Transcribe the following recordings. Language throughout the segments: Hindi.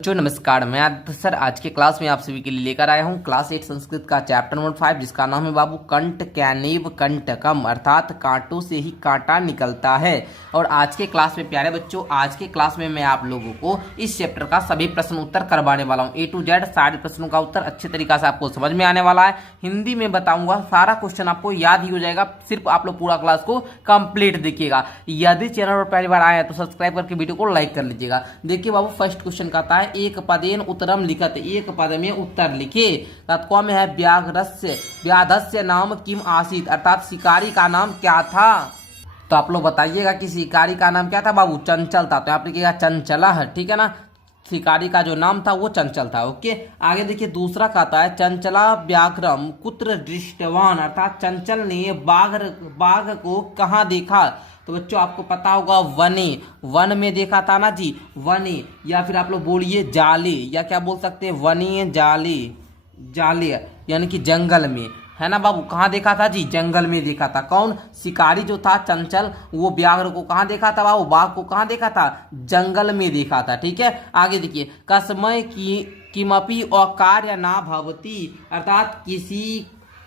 बच्चों नमस्कार, मैं आदित्य सर आज के क्लास में आप सभी के लिए लेकर आया हूं क्लास 8 संस्कृत का चैप्टर नंबर 5 जिसका नाम है बाबू कंट कैनेव कंटकम, अर्थात कांटों से ही कांटा निकलता है। और आज के क्लास में प्यारे बच्चों, आज के क्लास में मैं आप लोगों को इस चैप्टर का सभी प्रश्न उत्तर करवाने वाला हूं। A to Z सारे प्रश्नों का उत्तर अच्छे तरीका से आपको समझ में आने वाला है। हिंदी में बताऊंगा, सारा क्वेश्चन आपको याद ही हो जाएगा, सिर्फ आप लोग पूरा क्लास को कंप्लीट देखिएगा। यदि चैनल पर पहली बार आए हैं तो सब्सक्राइब करके वीडियो को लाइक कर लीजिएगा। देखिए बाबू, फर्स्ट क्वेश्चन कहता है एक पदेन उत्तरम लिखत, एक पद में उत्तर लिखे। तत्व में है व्याधस्य नाम किम आसीत, अर्थात शिकारी का नाम क्या था। तो आप लोग बताइएगा कि शिकारी का नाम क्या था बाबू। चंचल था, तो यहाँ पे लिखिएगा चंचला है, ठीक है ना। शिकारी का जो नाम था वो चंचल था। ओके, आगे देखिए दूसरा कहता है चंचला व्याघ्रम कुत्र दृष्टवान, अर्थात चंचल ने बाघ को कहाँ देखा। तो बच्चों आपको पता होगा वने, वन में देखा था ना जी, वने, या फिर आप लोग बोलिए जाले, या क्या बोल सकते हैं वने जाले, जाले यानी कि जंगल में, है ना बाबू। कहाँ देखा था जी, जंगल में देखा था। कौन, शिकारी जो था चंचल, वो व्याघ्र को कहाँ देखा था बाबू, बाघ को कहाँ देखा था, जंगल में देखा था, ठीक है। आगे देखिए कस्मय की किमपि अकार्य ना भवती, अर्थात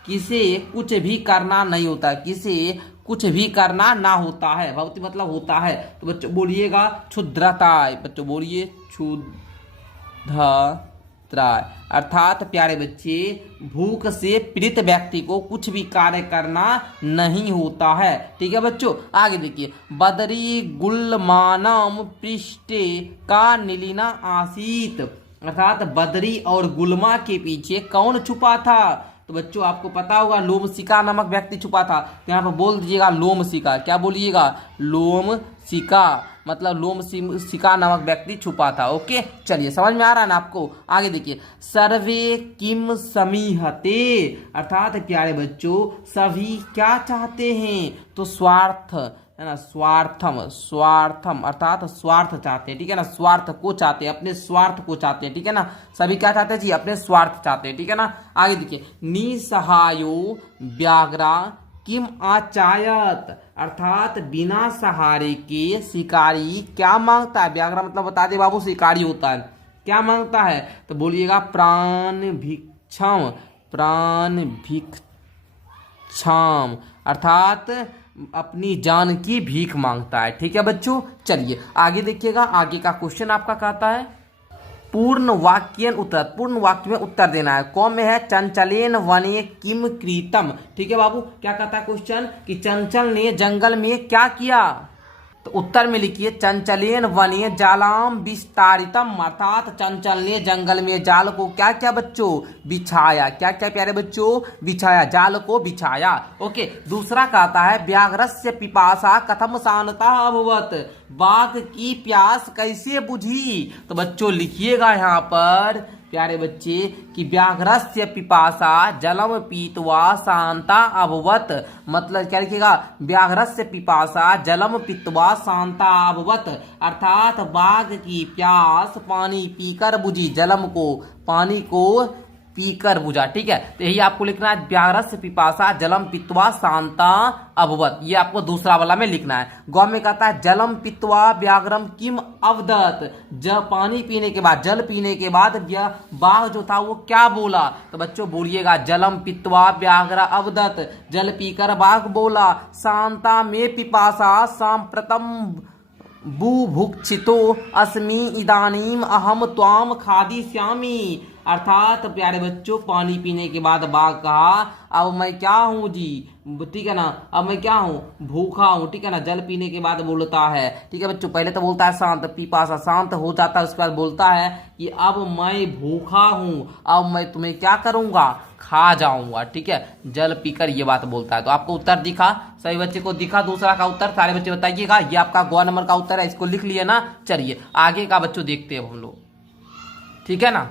किसे कुछ भी करना नहीं होता, किसे कुछ भी करना ना होता है, भवती मतलब होता है। तो बच्चों बोलिएगा क्षुद्रताय, बच्चों बोलिए क्षुद्रताय, अर्थात प्यारे बच्चे भूख से पीड़ित व्यक्ति को कुछ भी कार्य करना नहीं होता है, ठीक है बच्चों। आगे देखिए बदरी गुलमानम पृष्ठे का नीलिना आसीत, अर्थात बदरी और गुलमा के पीछे कौन छुपा था। तो बच्चों आपको पता होगा लोमशिका नामक व्यक्ति छुपा था। तो यहाँ पर बोल दीजिएगा लोमशिका, क्या बोलिएगा, लोमशिका, मतलब लोमशिका नामक व्यक्ति छुपा था। ओके, चलिए समझ में आ रहा है ना आपको। आगे देखिए सर्वे किम समीहते, अर्थात प्यारे बच्चों सभी क्या चाहते हैं, तो स्वार्थ है ना, स्वार्थम अर्थात स्वार्थ चाहते हैं, ठीक है ना, स्वार्थ को चाहते हैं, अपने स्वार्थ को चाहते हैं, ठीक है ना। सभी क्या चाहते हैं जी, अपने स्वार्थ चाहते हैं, ठीक है ना। आगे देखिए निसहायो व्याघ्रा किम आचायत, अर्थात बिना सहारे के शिकारी क्या मांगता है। व्याघ्रा मतलब बता दे बाबू शिकारी होता है, क्या मांगता है, तो बोलिएगा प्राण भिक्षाम, अर्थात अपनी जान की भीख मांगता है, ठीक है बच्चों। चलिए आगे देखिएगा, आगे का क्वेश्चन आपका कहता है पूर्ण वाक्यन उत्तर, पूर्ण वाक्य में उत्तर देना है। कौन में है चंचलेन वने किम कृतम, ठीक है बाबू। क्या कहता है क्वेश्चन कि चंचल ने जंगल में क्या किया। तो उत्तर में लिखिए चंचलेन वने जालाम विस्तारितम, अर्थात चंचल ने जंगल में जाल को क्या क्या बच्चों, बिछाया। क्या क्या प्यारे बच्चों, बिछाया, जाल को बिछाया। ओके, दूसरा कहता है व्याघ्रस्य पिपासा कथम शांता अभवत, बाघ की प्यास कैसे बुझी। तो बच्चों लिखिएगा यहाँ पर प्यारे बच्चे कि व्याघ्रस्य पिपासा जलम पीत्वा शांता अभवत, मतलब क्या लिखिएगा, व्याघ्रस्य पिपासा जलम पीत्वा शांता अभवत, अर्थात बाघ की प्यास पानी पीकर बुझी, जलम को पानी को पीकर बुझा, ठीक है। तो यही आपको लिखना है व्याघ्रस्य पिपासा जलम पीत्वा शांता अभवत, ये आपको दूसरा वाला में लिखना है। गौ में कहता है जलम पीत्वा व्याघ्रम किम अवदत, जब पानी पीने के बाद, जल पीने के बाद बाघ जो था वो क्या बोला। तो बच्चों बोलिएगा जलम पीत्वा व्याघ्र अवदत, जल पीकर बाघ बोला। शांता में पिपासा सांप्रतम बुभुक्षितो अस्मि इदानीम अहम त्वाम खादिष्यामि, अर्थात प्यारे बच्चों पानी पीने के बाद बाघ कहा अब मैं क्या हूँ जी, ठीक है ना, अब मैं क्या हूँ, भूखा हूँ, ठीक है ना। जल पीने के बाद बोलता है, ठीक है बच्चों, पहले तो बोलता है शांत, पिपासा शांत हो जाता है, उसके बाद बोलता है कि अब मैं भूखा हूँ, अब मैं तुम्हें क्या करूंगा, खा जाऊंगा, ठीक है। जल पीकर ये बात बोलता है। तो आपको उत्तर दिखा, सभी बच्चे को दिखा दूसरा का उत्तर। सारे बच्चे बताइएगा, ये आपका गौ नंबर का उत्तर है, इसको लिख लिए ना। चलिए आगे का बच्चों देखते हैं हम लोग, ठीक है ना।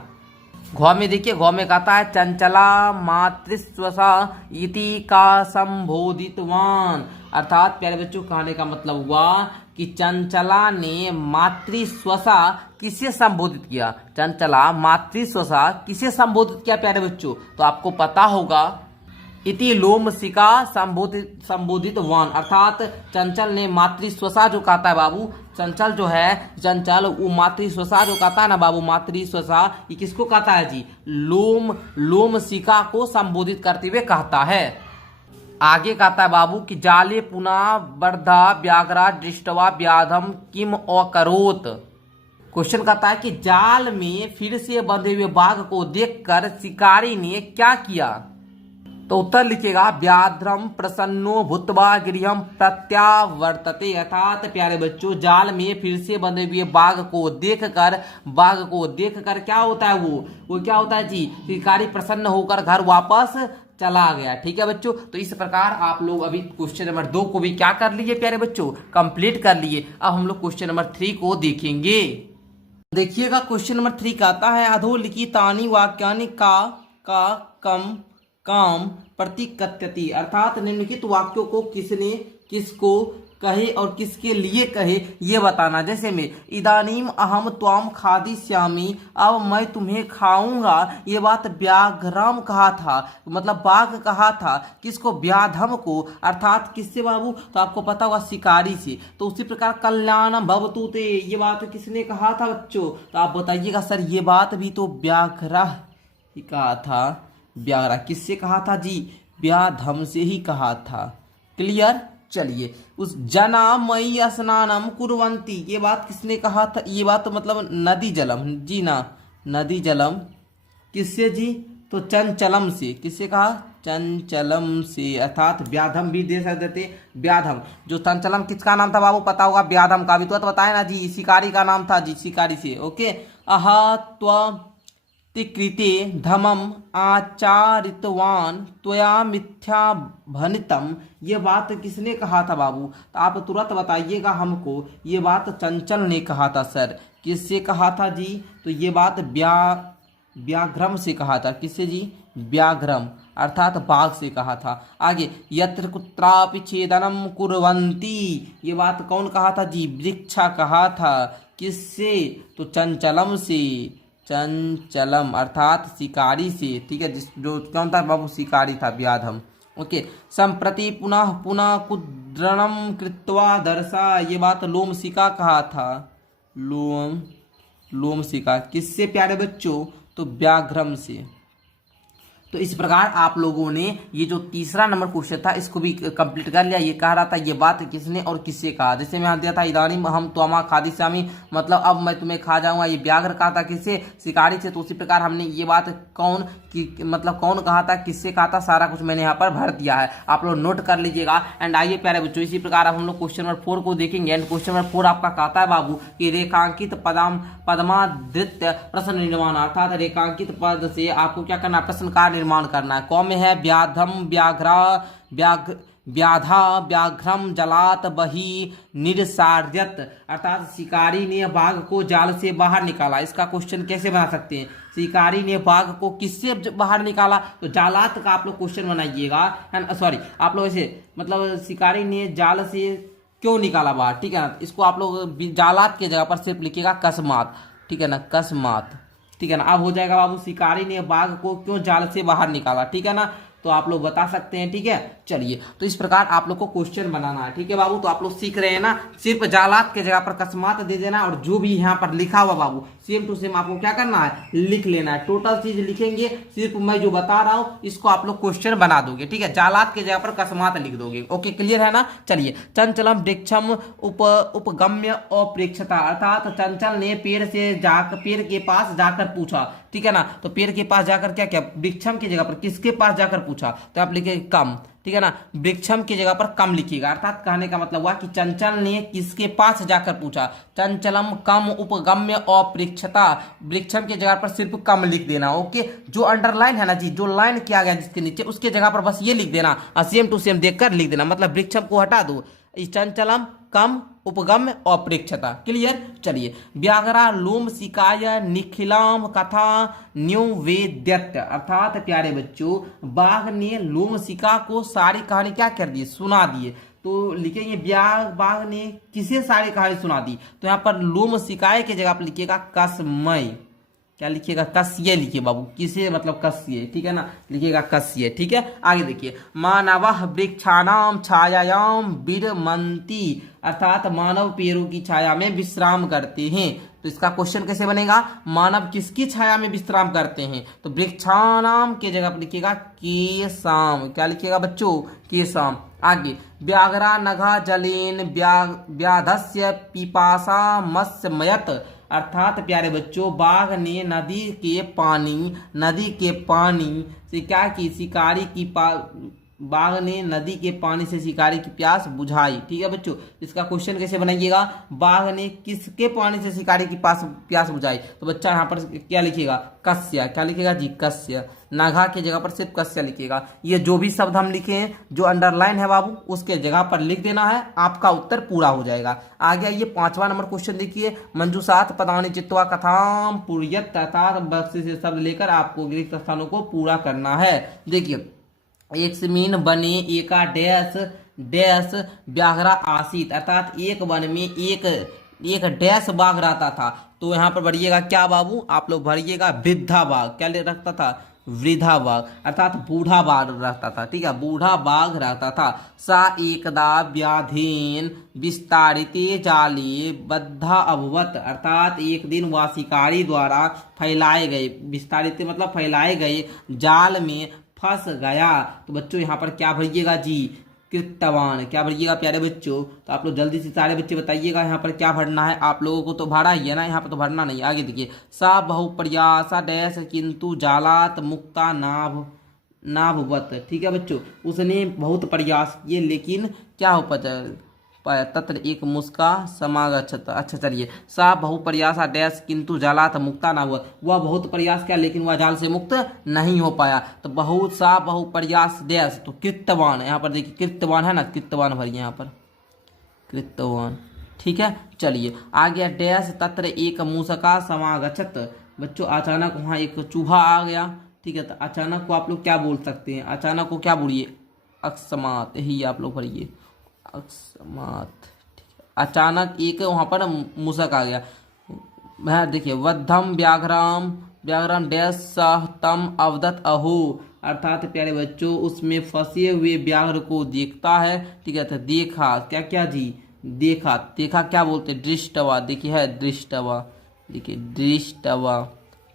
घौ में देखिए, घौ में कहता है चंचला मातृस्वसा इति का संबोधितवान, अर्थात प्यारे बच्चों कहने का मतलब हुआ कि चंचला ने मातृस्वसा किसे संबोधित किया। चंचला मातृस्वसा किसे संबोधित किया प्यारे बच्चों, तो आपको पता होगा इति लोमशिका संबोधित वन, अर्थात चंचल ने मातृस्वसा जो कहता है बाबू, चंचल जो है, चंचल वो मातृस्वसा जो कहता है ना बाबू, मातृस्वसा ये किसको कहता है जी, लोमशिका को संबोधित करते हुए कहता है। आगे कहता है बाबू कि जाले पुनः वर्धा व्याघ्रा दृष्टवा व्याधम किम अकरोत। क्वेश्चन कहता है कि जाल में फिर से बंधे हुए बाघ को देखकर शिकारी ने क्या किया। तो उत्तर लिखिएगा व्याघ्रम प्रसन्नो भूत्वा गृहम प्रत्यावर्तते, अर्थात प्यारे बच्चों जाल में फिर से बंधे हुए बाघ को देखकर क्या होता है, वो क्या होता है जी, शिकारी प्रसन्न होकर घर वापस चला गया। ठीक है बच्चों, तो इस प्रकार आप लोग अभी क्वेश्चन नंबर 2 को भी क्या कर लीजिए प्यारे बच्चों, कंप्लीट कर लिए। अब हम लोग क्वेश्चन नंबर 3 को देखेंगे। देखिएगा क्वेश्चन नंबर 3 का आता है अधोलिखितानि वाक्यानि का कम काम प्रतिकथ्यति, अर्थात निम्नलिखित वाक्यों को किसने किसको कहे और किसके लिए कहे ये बताना। जैसे में इदानीम अहम त्वाम खादिष्यामि, अब मैं तुम्हें खाऊंगा, ये बात व्याघ्रम कहा था, मतलब बाघ कहा था, किसको, व्याधम को, अर्थात किससे बाबू, तो आपको पता होगा शिकारी से। तो उसी प्रकार कल्याणम भवतु ते, ये बात किसने कहा था बच्चों, तो आप बताइएगा सर ये बात भी तो व्याघ्र ही कहा था, व्याघ्र किससे कहा था जी, व्याधम से ही कहा था। क्लियर, चलिए उस जना मई स्नानम कुर्वंती, ये बात किसने कहा था, ये बात तो मतलब नदी जलम जी ना, नदी जलम किससे जी, तो चंचलम से, किससे कहा, चंचलम से, अर्थात व्याधम भी दे सकते थे, व्याधम जो चंचलम किसका नाम था बाबू पता होगा, व्याधम का भी तो बताया ना जी, शिकारी का नाम था जी, शिकारी से। ओके, अहा कृते धमम आचारितवान त्वया मिथ्या भनितम, ये बात किसने कहा था बाबू, तो आप तुरंत बताइएगा हमको, ये बात चंचल ने कहा था सर, किससे कहा था जी, तो ये बात व्याघ्रम से कहा था, किससे जी, व्याघ्रम अर्थात बाघ से कहा था। आगे यत्र कुत्रापि छेदनम कुर्वन्ति, ये बात कौन कहा था जी, वृक्षा कहा था, किससे, तो चंचलम से, चंचलम अर्थात शिकारी से। ठीक है, जिस जो कौन था बाबू, शिकारी था, व्याधम। ओके, संप्रति पुनः पुनः कुद्रणम कृत्वा दर्शा, ये बात लोमशिका कहा था, लोमशिका किससे प्यारे बच्चों, तो व्याघ्रम से। तो इस प्रकार आप लोगों ने ये जो तीसरा नंबर क्वेश्चन था इसको भी कंप्लीट कर लिया। ये कह रहा था ये बात किसने और किससे कहा, जैसे मैं दिया था इदानीम हम त्वमा खादिष्यामि, मतलब अब मैं तुम्हें खा जाऊंगा, ये व्याघ्र कहा था किससे, शिकारी से। तो उसी प्रकार हमने ये बात कौन कि मतलब कौन कहा था, किससे कहा था, सारा कुछ मैंने यहाँ पर भर दिया है, आप लोग नोट कर लीजिएगा। एंड आइए प्यारे बच्चों, इसी प्रकार अब हम लोग क्वेश्चन नंबर 4 को देखेंगे। एंड क्वेश्चन नंबर 4 आपका कहता है बाबू कि रेखांकित पदमादित्य प्रश्न निर्माण, अर्थात रेखांकित पद से आपको क्या करना है, प्रश्न का निर्माण करना है। कौन में है, व्याधम व्याधा व्याघ्रम जलात बही निरसार्यत, अर्थात शिकारी ने बाघ को जाल से बाहर निकाला। इसका क्वेश्चन कैसे बना सकते हैं, शिकारी ने बाघ को किससे बाहर निकाला, तो जालात का आप लोग क्वेश्चन बनाइएगा। सॉरी, आप लोग ऐसे मतलब शिकारी ने जाल से क्यों निकाला बाहर, ठीक है ना, इसको आप लोग जालात के जगह पर सिर्फ लिखिएगा कस्मात, ठीक है ना, कस्मात, ठीक है ना। अब हो जाएगा बाबू शिकारी ने बाघ को क्यों जाल से बाहर निकाला, ठीक है ना, तो आप लोग बता सकते हैं। ठीक है, चलिए तो इस प्रकार आप लोग को क्वेश्चन बनाना है। ठीक है बाबू, तो आप लोग सीख रहे हैं ना, सिर्फ जालात के जगह पर कस्मात दे देना और जो भी यहाँ पर लिखा हुआ बाबू सेम टू सेम आपको क्या करना है, लिख लेना है। टोटल चीज लिखेंगे, सिर्फ मैं जो बता रहा हूँ इसको आप लोग क्वेश्चन बना दोगे। ठीक है, जालात के जगह पर कस्मात लिख दोगे। ओके, क्लियर है ना। चलिए, चंचलम वृक्षम उपगम्य अप्रेक्षता, अर्थात चंचल ने पेड़ के पास जाकर पूछा। ठीक है ना, तो पेड़ के पास जाकर क्या क्या, वृक्षम की जगह पर किसके पास जाकर पूछा, तो आप लिखे कम। ठीक है ना, वृक्षम की जगह पर कम लिखिएगा, अर्थात कहने का मतलब हुआ कि चंचल ने किसके पास जाकर पूछा, चंचलम कम उपगम्य अप्रेक्षता, वृक्षम की जगह पर सिर्फ कम लिख देना। ओके, जो अंडरलाइन है ना जी, जो लाइन किया गया जिसके नीचे उसके जगह पर बस ये लिख देना, सेम टू सेम देखकर लिख देना, मतलब वृक्षम को हटा दो, चंचलम कम उपगम्य अप्रेक्षता। क्लियर। चलिए, व्याघ्रा लोमशिकाय निखिलाम कथा न्यूवेद्यत, अर्थात प्यारे बच्चों बाघ ने लोमशिका को सारी कहानी क्या कर दी, सुना दिए। तो लिखेंगे बाघ ने किसे सारी कहानी सुना दी, तो यहाँ पर लोमशिकाय की जगह पर लिखिएगा कसमय, क्या लिखिएगा, कस्य लिखिए बाबू, किसे मतलब कस्य, ठीक है ना, लिखिएगा कस्य, ठीक है। आगे देखिए, मानवः वृक्षाणाम छायायाम विरमन्ति, अर्थात मानव पेड़ों की छाया में विश्राम करते हैं। तो इसका क्वेश्चन कैसे बनेगा, मानव किसकी छाया में विश्राम करते हैं, तो वृक्षाणाम के जगह पर लिखिएगा केशाम, क्या लिखिएगा बच्चों, केशाम। आगे, व्याघ्रा नघा जलेन व्याधस्य पिपासा मत्स्यमयत, अर्थात प्यारे बच्चों बाघ ने नदी के पानी से क्या की, शिकारी की बाघ ने नदी के पानी से शिकारी की प्यास बुझाई, ठीक है बच्चों। इसका क्वेश्चन कैसे बनाइएगा, बाघ ने किसके पानी से शिकारी की प्यास बुझाई, तो बच्चा यहाँ पर क्या लिखिएगा, कस्य, क्या लिखिएगा जी, कस्य। नाघा की जगह पर सिर्फ कस्य लिखिएगा। ये जो भी शब्द हम लिखे हैं जो अंडरलाइन है बाबू, उसके जगह पर लिख देना है, आपका उत्तर पूरा हो जाएगा। आगे आइए 5वां नंबर क्वेश्चन देखिए, मंजूषात पदानि चित्वा कथाम पूर्यत, अर्थात बक्से से शब्द लेकर आपको रिक्त स्थानों को पूरा करना है। देखिए, एक जमीन बने एका डैश डैश व्याघ्रा आसीत, अर्थात एक वन में एक डैश बाघ रहता था। तो यहाँ पर भरिएगा क्या बाबू, आप लोग भरिएगा वृद्धा बाघ, क्या रखता था, वृद्धा बाघ, अर्थात बूढ़ा बाघ रहता था, ठीक है, बूढ़ा बाघ रहता था। सा एकदा व्याधेन विस्तारिते जाले बद्धा अभवत, अर्थात एक दिन वह शिकारी द्वारा फैलाए गए, विस्तारित मतलब फैलाए गए जाल में फंस गया। तो बच्चों यहाँ पर क्या भरिएगा जी, कृतवान, क्या भरिएगा प्यारे बच्चों, तो आप लोग जल्दी से सारे बच्चे बताइएगा यहाँ पर क्या भरना है, आप लोगों को तो भरा ही है ना, यहाँ पर तो भरना नहीं। आगे देखिए, सा बहुप्रयासा डैश किंतु जालात मुक्ता नाभवत, ठीक है बच्चों, उसने बहुत प्रयास किए लेकिन क्या हो पाया, तत्र एक मुस्का समागच्छत। अच्छा चलिए, सा बहुप्रयासा डैश किंतु जालात मुक्ता ना हुआ, वह बहुत प्रयास किया लेकिन वह जाल से मुक्त नहीं हो पाया। तो बहुप्रयास डैश, तो कृतवान, यहाँ पर देखिए कृतवान है ना, कृतवान भरिए यहाँ पर कृतवान, ठीक है। चलिए आगे, डैश तत्र एक मुस्का समागच्छत, बच्चों अचानक वहाँ एक चूहा आ गया, ठीक है। तो अचानक को आप लोग क्या बोल सकते हैं, अचानक को क्या बोलिए, अकस्मात, यही आप लोग भरिए अकस्मात, अचानक एक वहां पर मूसक आ गया। देखिए, वद्धम व्याघ्रम डैश सह तम अवदत अहो, अर्थात प्यारे बच्चों उसमें फंसे हुए व्याघ्र को देखता है, ठीक है। तो देखा, क्या क्या जी, देखा क्या बोलते, दृष्टवा, देखिए है दृष्टवा, देखिए दृष्टवा,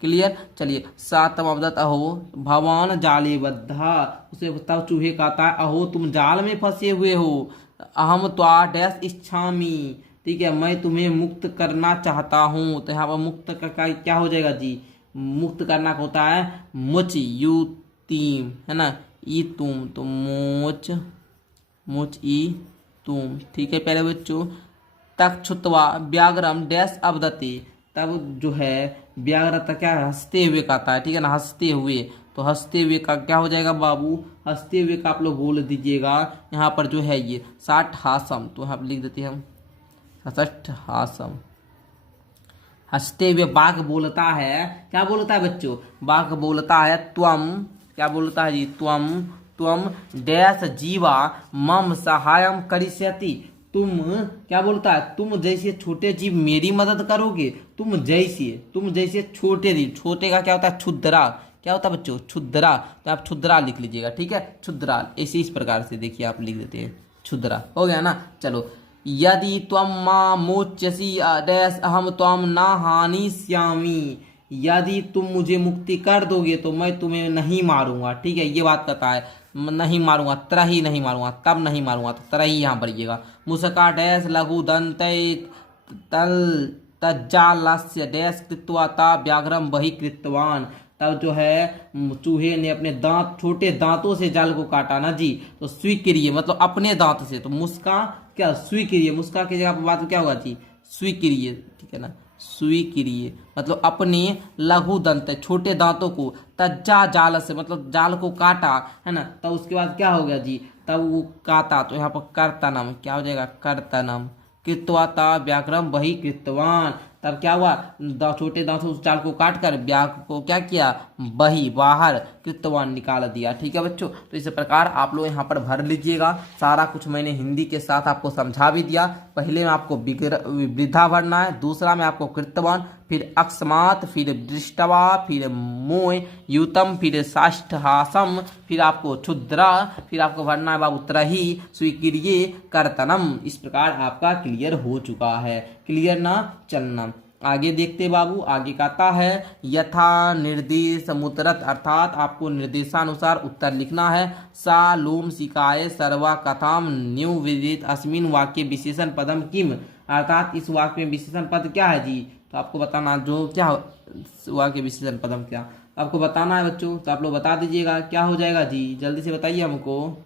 क्लियर। चलिए, सातम अवदत अहो भवान जाले बद्धा, उसे तब चूहे कहता है, अहो तुम जाल में फंसे हुए हो, अहम त्वा डैश इच्छामी, ठीक है, मैं तुम्हें मुक्त करना चाहता हूँ। तो यहाँ पर मुक्त का क्या हो जाएगा जी, मुक्त करना होता है मुच यू तीम, है ना, ई तुम, तो मुच ई तुम, ठीक है प्यारे बच्चों। तक छुतवा व्याघ्रम डैश अवदते, तब जो है व्याघ्र तक क्या हंसते हुए कहता है, ठीक है ना, हंसते हुए, तो हंसते हुए का क्या हो जाएगा बाबू, हंसते हुए का आप लोग बोल दीजिएगा यहाँ पर जो है ये साठ हासम, तो यहाँ पर लिख देते हैं हम सठ हासम। हंसते हुए बाघ बोलता है, क्या बोलता है बच्चों, बाघ बोलता है त्वम, क्या बोलता है जी, त्वम डैश जीवा मम सहायम करिष्यति, तुम क्या बोलता है, तुम जैसे छोटे जीव मेरी मदद करोगे, तुम जैसे छोटे जीव, छोटे का क्या होता है, क्षुद्रा, क्या होता है बच्चों, क्षुद्रा, तो आप क्षुद्रा लिख लीजिएगा, ठीक है, क्षुद्रा, इस प्रकार से देखिए आप लिख देते हैं क्षुद्रा, हो गया ना। चलो, यदि त्वम मां मोच्यसी डैश अहम त्वम ना हानिष्यामि, यदि तुम मुझे मुक्ति कर दोगे तो मैं तुम्हें नहीं मारूंगा, ठीक है, ये बात कहता है, नहीं मारूंगा, तरह ही नहीं मारूंगा, तब नहीं मारूंगा, तो तरह ही यहाँ भरिएगा। मुस्का डैश लघु दंत तल तज्जालस्य डैश कृत्वा ता व्याघ्रम बहि कृतवान, तब जो है चूहे ने अपने दांत, छोटे दांतों से जाल को काटा ना जी, तो स्वीक्रिय मतलब अपने दांत से, तो मुस्का क्या स्वीक्रिय, मुस्का की जगह पर बात क्या होगा जी, स्वीक्रिय, ठीक है ना, स्वीक्रिय मतलब अपने लघु दंत छोटे दांतों को, तज्जा जाल से मतलब जाल को काटा, है ना, तब उसके बाद क्या हो गया जी, तब वो काटा, तो यहाँ पर कर्ता नाम क्या हो जाएगा, कर्ता नाम, कृतवाता व्याघ्रम बहि कृतवान, तब क्या हुआ, छोटे दांत से उस चाल को काट कर ब्याह को क्या किया, बही बाहर कृतवान निकाल दिया। ठीक है बच्चों, तो इस प्रकार आप लोग यहाँ पर भर लीजिएगा। सारा कुछ मैंने हिंदी के साथ आपको समझा भी दिया। पहले में आपको वृद्धा भरना है, दूसरा में आपको कृतवान, फिर अकस्मात, फिर दृष्टवा, फिर मोय युतम, फिर साष्टहासम, फिर आपको क्षुद्रा, फिर आपको भरना है बाबू त्रही स्वीक्रिय कर्तनम। इस प्रकार आपका क्लियर हो चुका है। क्लियर ना, चलना आगे देखते बाबू। आगे कहता है यथा निर्देश मुतरत, अर्थात आपको निर्देशानुसार उत्तर लिखना है। सा लोम सिकाय सर्वा कथाम न्यू विदित अस्मिन वाक्य विशेषण पदम किम, अर्थात इस वाक्य में विशेषण पद क्या है जी, तो आपको बताना जो क्या वाक्य विशेषण पदम क्या आपको बताना है बच्चों। तो आप लोग बता दीजिएगा क्या हो जाएगा जी, जल्दी से बताइए हमको।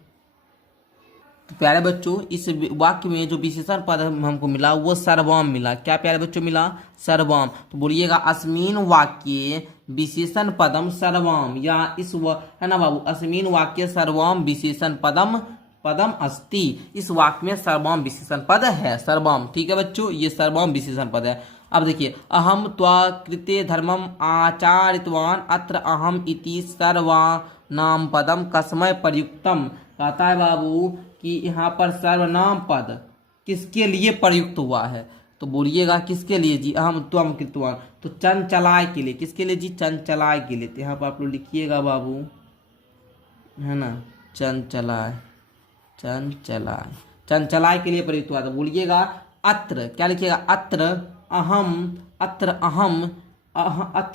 तो प्यारे बच्चों, इस वाक्य में जो विशेषण पद हमको मिला वो सर्वम मिला। क्या प्यारे बच्चों मिला, सर्वम। तो बोलिएगा अस्मिन वाक्य विशेषण पदम सर्वम, या है ना बाबू, अस्मिन वाक्य सर्वम विशेषण पदम अस्ति। इस वाक्य में सर्वम विशेषण पद है, सर्वम। ठीक है बच्चों, ये सर्वम विशेषण पद है। अब देखिए, अहम त्वा कृते धर्मम आचारितवान अत्र अहम इति सर्वनाम पदम कस्मय प्रयुक्तम। कहता है बाबू कि यहाँ पर सर्वनाम पद किसके लिए प्रयुक्त हुआ है, तो बोलिएगा किसके लिए जी, अहम त्वम कृतवान, तो चंचलाय के लिए। किसके लिए जी, चंचलाय के लिए। तो यहाँ पर आप लोग लिखिएगा बाबू, है ना, चंचलाय के लिए प्रयुक्त हुआ था। बोलिएगा अत्र, क्या लिखिएगा, अत्र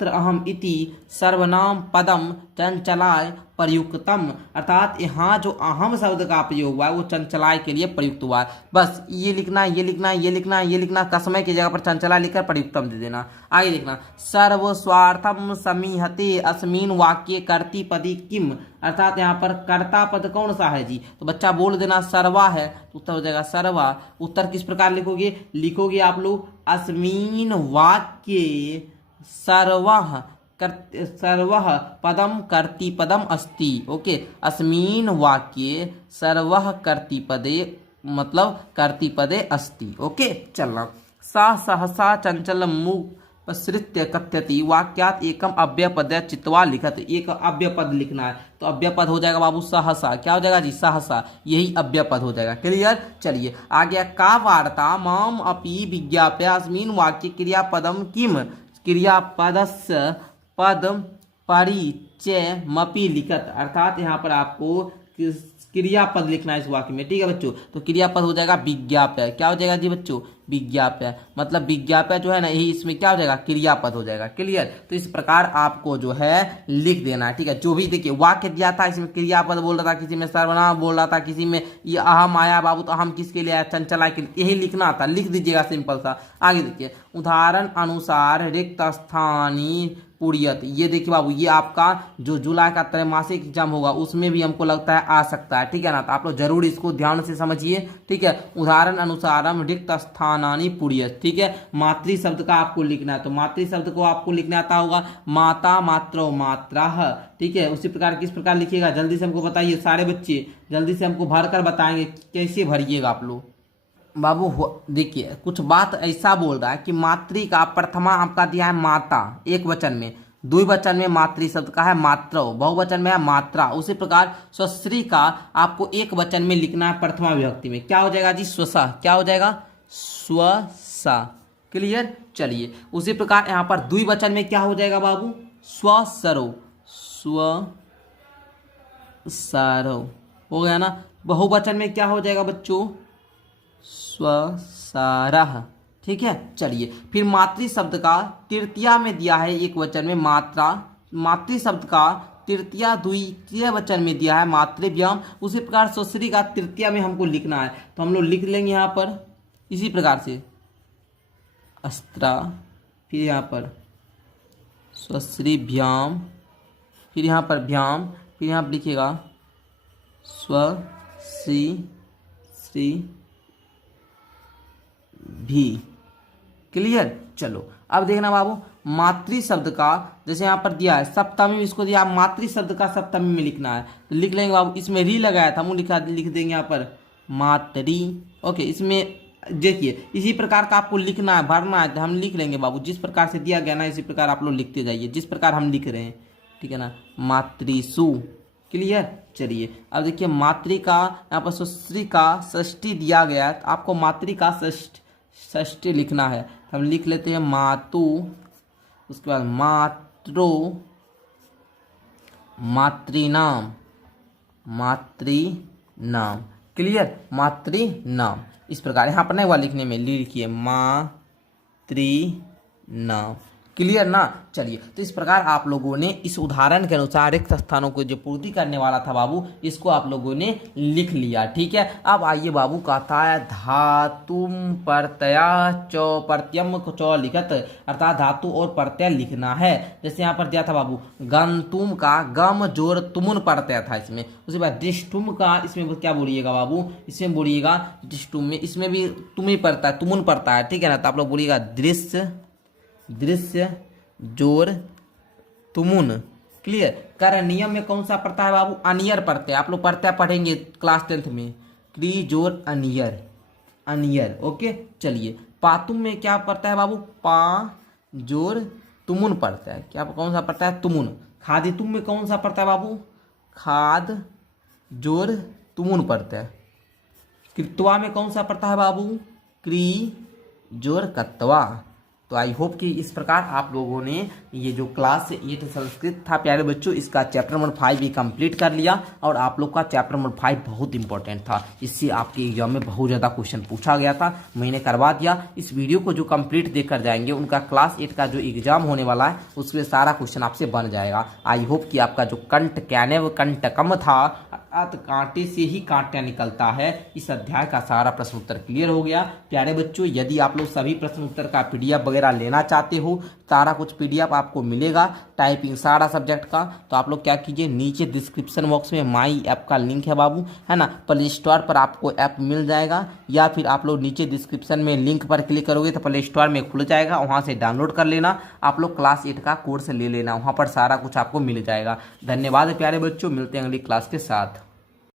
अहम इति सर्वनाम पदम चंचलाय प्रयुक्तम, अर्थात यहाँ जो अहम शब्द का प्रयोग हुआ है वो चंचलाय के लिए प्रयुक्त हुआ है। बस ये लिखना, ये लिखना, ये लिखना, ये लिखना, कसमय की जगह पर चंचलाय लिखकर प्रयुक्तम दे देना। आगे लिखना, सर्व स्वार्थम समीहते अस्मिन वाक्य कर्तिपदी किम, अर्थात यहाँ पर कर्ता पद कौन सा है जी, तो बच्चा बोल देना सर्वा है, तो उत्तर हो जाएगा सर्वा। उत्तर किस प्रकार लिखोगे आप लोग, अस्मिन वाक्य सर्वः पदम कर्तिपदम अस्ति। ओके, अस्मिन वाक्ये सर्वः कर्तिपदे मतलब कर्तिपदे अस्ति। ओके, चलना। सा सहसा चंचल मुपसृत्य कथ्यति वाक्यात एकम अव्यपद चित्वा लिखत। एक अव्यपद लिखना है, तो अव्यपद हो जाएगा बाबू सहसा। क्या हो जाएगा जी, सहसा, यही अव्यपद हो जाएगा। क्लियर, चलिए आगे। का वार्ता माम अपि विज्ञाप्य अस्मिन वाक्य क्रियापदम किम, क्रियापदस्य पद परिचय मपि लिखत, अर्थात यहाँ पर आपको क्रियापद लिखना है इस वाक्य में। ठीक है बच्चों, तो क्रियापद हो जाएगा विज्ञाप्य। क्या हो जाएगा जी बच्चों, विज्ञाप्य, मतलब विज्ञाप्य जो है ना, यही इसमें क्या हो जाएगा, क्रियापद हो जाएगा। क्लियर, तो इस प्रकार आपको जो है लिख देना है। ठीक है, जो भी देखिए वाक्य दिया था इसमें क्रियापद बोल रहा था, किसी में सर्वनाम बोल रहा था, किसी में ये अहम आया बाबू, तो अहम किसके लिए आया, चंचला के लिए, यही लिखना था, लिख दीजिएगा सिंपल सा। आगे देखिए, उदाहरण अनुसार रिक्त स्थानीय पुड़ियत, ये देखिए बाबू, ये आपका जो जुलाई का त्रैमासिक एग्जाम होगा उसमें भी हमको लगता है आ सकता है। ठीक है ना, तो आप लोग जरूर इसको ध्यान से समझिए। ठीक है, उदाहरण अनुसारम रिक्त स्थानानि पुड़ियत। ठीक है, मातृ शब्द का आपको लिखना है, तो मातृ शब्द को आपको लिखने आता होगा माता, मात्रो, मात्रा। ठीक है, उसी प्रकार किस प्रकार लिखिएगा, जल्दी से हमको बताइए सारे बच्चे, जल्दी से हमको भरकर बताएंगे कैसे भरिएगा आप लोग। बाबू देखिए, कुछ बात ऐसा बोल रहा है कि मातृ का प्रथमा आपका दिया है माता एक वचन में, द्विवचन में मातृ शब्द का है मात्रो, बहुवचन में है मात्रा। उसी प्रकार स्वश्री का आपको एक वचन में लिखना है प्रथमा विभक्ति में, क्या हो जाएगा जी, स्वसा। क्या हो जाएगा, स्वसा। क्लियर, चलिए उसी प्रकार यहाँ पर द्विवचन में क्या हो जाएगा बाबू, स्वसरो, स्वसारो हो गया ना। बहुवचन में क्या हो जाएगा बच्चों, स्वसारः। ठीक है, चलिए फिर मातृ शब्द का तृतीया में दिया है एक वचन में मात्रा, मातृ शब्द का तृतीया द्वितीय वचन में दिया है मातृव्यम। उसी प्रकार स्वश्री का तृतीया में हमको लिखना है, तो हम लोग लिख लेंगे यहाँ पर इसी प्रकार से अस्त्रा, फिर यहाँ पर स्वश्री भ्याम, फिर यहाँ पर भ्याम, फिर यहाँ पर लिखिएगा स्वश्री श्री भी। क्लियर, चलो अब देखना बाबू, मातृ शब्द का जैसे यहाँ पर दिया है सप्तमी, इसको दिया मातृ शब्द का सप्तमी में लिखना है, तो लिख लेंगे बाबू, इसमें री लगाया था, मुँह लिख देंगे यहाँ पर मातरी। ओके, इसमें देखिए इसी प्रकार का आपको लिखना है, भरना है, तो हम लिख लेंगे बाबू, जिस प्रकार से दिया गया ना इसी प्रकार आप लोग लिखते जाइए, जिस प्रकार हम लिख रहे हैं, ठीक है ना। मातृसु, क्लियर। चलिए अब देखिए मातृ का यहाँ पर सुश्री का षष्ठी दिया गया है, तो आपको मातृ का षष्ठी लिखना है, तो हम लिख लेते हैं मातु, उसके बाद मातृ, मातृनाम, मातृनाम, क्लियर, मातृनाम। इस प्रकार यहाँ पर नहीं हुआ लिखने में, लिखिए मातृनाम, क्लियर ना। चलिए तो इस प्रकार आप लोगों ने इस उदाहरण के अनुसार रिक्त स्थानों को जो पूर्ति करने वाला था बाबू, इसको आप लोगों ने लिख लिया, ठीक है। अब आइए बाबू, कहता है धातुम प्रत्यया चौ प्रत्यम चौ लिखत, अर्थात धातु और प्रत्यय लिखना है। जैसे यहाँ पर दिया था बाबू गंतुम का गम जोर तुमुन प्रत्यय था इसमें, उसके बाद दृष्टुम का, इसमें क्या बोलिएगा बाबू, इसमें बोलिएगा दृष्टुम में, इसमें भी तुम ही पड़ता है, तुमुन पड़ता है, ठीक है ना। तो आप लोग बोलिएगा दृश्य, दृश्य जोर तुमुन, क्लियर। करनियम में कौन सा पड़ता है बाबू, अनियर पड़ते हैं, आप लोग प्रत्यय पढ़ेंगे क्लास 10th में, क्री जोर अनियर, अनियर, ओके। चलिए पातुम में क्या पड़ता है बाबू, पा जोर तुमुन पड़ता है, क्या कौन सा पड़ता है, तुमुन। खादितुम में कौन सा पड़ता है बाबू, खाद जोर तुमुन पड़ता है। कृत्वा में कौन सा पड़ता है बाबू, क्री जोर कत्वा। तो आई होप कि इस प्रकार आप लोगों ने ये जो क्लास ये तो संस्कृत था प्यारे बच्चों, इसका चैप्टर नंबर 5 भी कंप्लीट कर लिया। और आप लोग का चैप्टर नंबर 5 बहुत इंपॉर्टेंट था, इससे आपके एग्जाम में बहुत ज़्यादा क्वेश्चन पूछा गया था, मैंने करवा दिया। इस वीडियो को जो कंप्लीट देकर जाएंगे उनका क्लास 8 का जो एग्जाम होने वाला है उसमें सारा क्वेश्चन आपसे बन जाएगा। आई होप कि आपका जो कंठ कैनव कंटकम था, कांटे से ही कांटा निकलता है, इस अध्याय का सारा प्रश्न उत्तर क्लियर हो गया। प्यारे बच्चों यदि आप लोग सभी प्रश्न उत्तर का PDF वगैरह लेना चाहते हो, सारा कुछ PDF आपको मिलेगा, टाइपिंग सारा सब्जेक्ट का, तो आप लोग क्या कीजिए, नीचे डिस्क्रिप्शन बॉक्स में माई ऐप का लिंक है बाबू, है ना। प्ले स्टोर पर आपको ऐप मिल जाएगा, या फिर आप लोग नीचे डिस्क्रिप्शन में लिंक पर क्लिक करोगे तो प्ले स्टोर में खुल जाएगा, वहाँ से डाउनलोड कर लेना, आप लोग क्लास 8 का कोर्स ले लेना, वहाँ पर सारा कुछ आपको मिल जाएगा। धन्यवाद प्यारे बच्चों, मिलते हैं अगली क्लास के साथ।